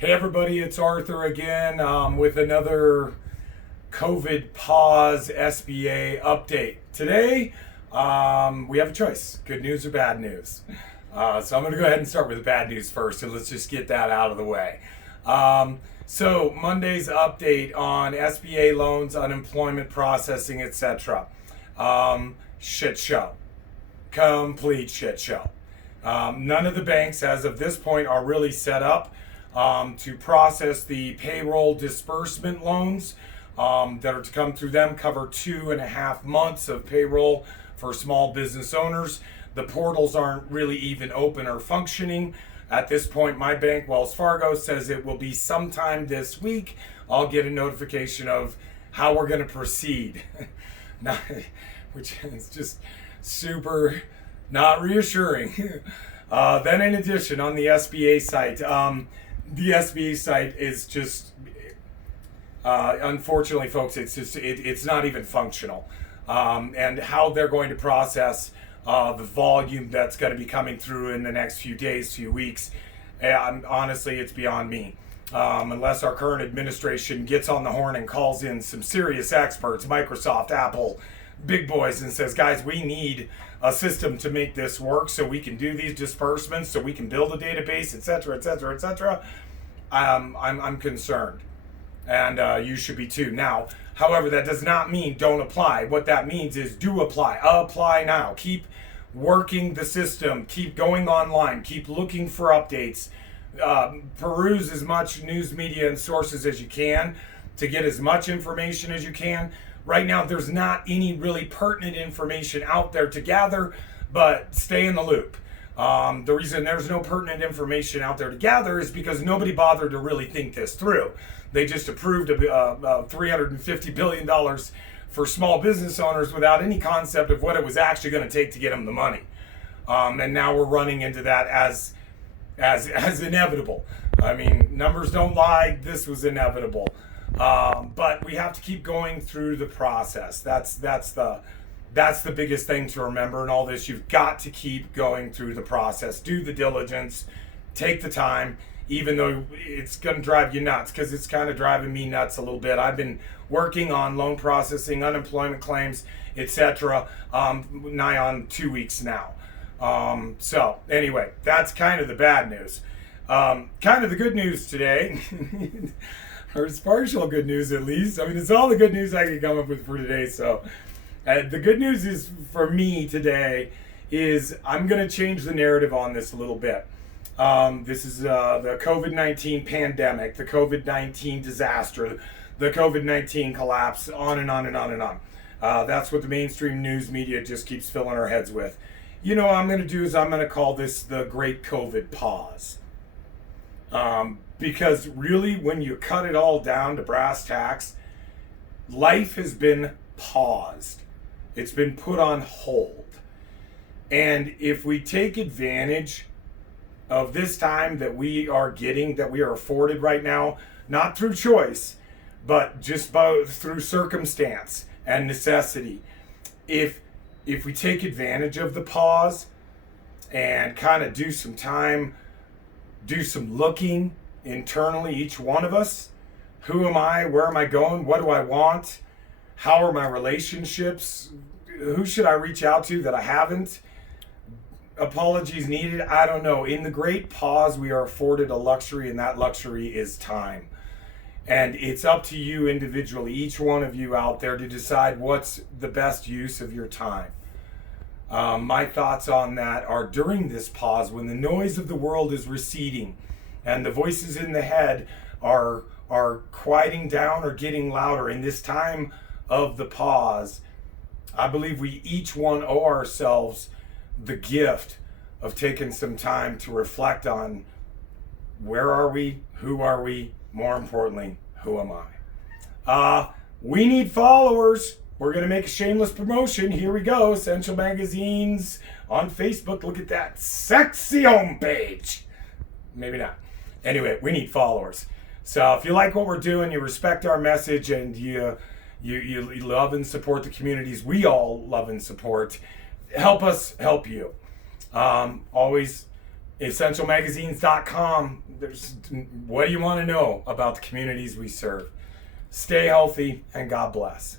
Hey everybody, it's Arthur again with another COVID pause SBA update. Today, we have a choice, good news or bad news. So I'm going to go ahead and start with the bad news first, and let's just get that out of the way. So Monday's update on SBA loans, unemployment processing, etc. Shit show. Complete shit show. None of the banks as of this point are really set up to process the payroll disbursement loans that are to come through them, cover 2.5 months of payroll for small business owners. The portals aren't really even open or functioning. At this point, my bank, Wells Fargo, says it will be sometime this week. I'll get a notification of how we're going to proceed, which is just super not reassuring. Then in addition, on the SBA site, the SBA site is just, unfortunately, folks, it's not even functional. And how they're going to process the volume that's going to be coming through in the next few days, few weeks, honestly, it's beyond me. Unless our current administration gets on the horn and calls in some serious experts, Microsoft, Apple, big boys, and says, guys, we need a system to make this work so we can do these disbursements, so we can build a database, etc., etc., etc. I'm concerned, and you should be too. Now, however, that does not mean don't apply. What that means is do apply. Apply now. Keep working the system. Keep going online. Keep looking for updates. Peruse as much news media and sources as you can to get as much information as you can. Right now, there's not any really pertinent information out there to gather, but stay in the loop. The reason there's no pertinent information out there to gather is because nobody bothered to really think this through. They just approved $350 billion for small business owners without any concept of what it was actually going to take to get them the money. And now we're running into that as inevitable. I mean, numbers don't lie. This was inevitable. But we have to keep going through the process. That's the biggest thing to remember in all this. You've got to keep going through the process. Do the diligence. Take the time, even though it's going to drive you nuts, because it's kind of driving me nuts a little bit. I've been working on loan processing, unemployment claims, etc. Nigh on 2 weeks now. So anyway, that's kind of the bad news. Kind of the good news today. Or it's partial good news, at least. I mean, it's all the good news I can come up with for today. So the good news is for me today is I'm going to change the narrative on this a little bit. This is the COVID-19 pandemic, the COVID-19 disaster, the COVID-19 collapse, on and on and on and on. That's what the mainstream news media just keeps filling our heads with. You know what I'm going to do is I'm going to call this the Great COVID Pause. Because really, when you cut it all down to brass tacks, life has been paused. It's been put on hold. And if we take advantage of this time that we are getting, that we are afforded right now, not through choice, but just through circumstance and necessity, if we take advantage of the pause and kind of do some time, do some looking internally, each one of us. Who am I? Where am I going? What do I want? How are my relationships? Who should I reach out to that I haven't? Apologies needed. I don't know. In the great pause, we are afforded a luxury, and that luxury is time. And it's up to you individually, each one of you out there, to decide what's the best use of your time. My thoughts on that are during this pause, when the noise of the world is receding and the voices in the head are quieting down or getting louder, in this time of the pause, I believe we each one owe ourselves the gift of taking some time to reflect on where are we, who are we, more importantly, who am I? We need followers. We're going to make a shameless promotion. Here we go. Essential Magazines on Facebook. Look at that sexy homepage. Maybe not. Anyway, we need followers. So if you like what we're doing, you respect our message, and you love and support the communities we all love and support, help us help you. Always essentialmagazines.com. What do you want to know about the communities we serve? Stay healthy and God bless.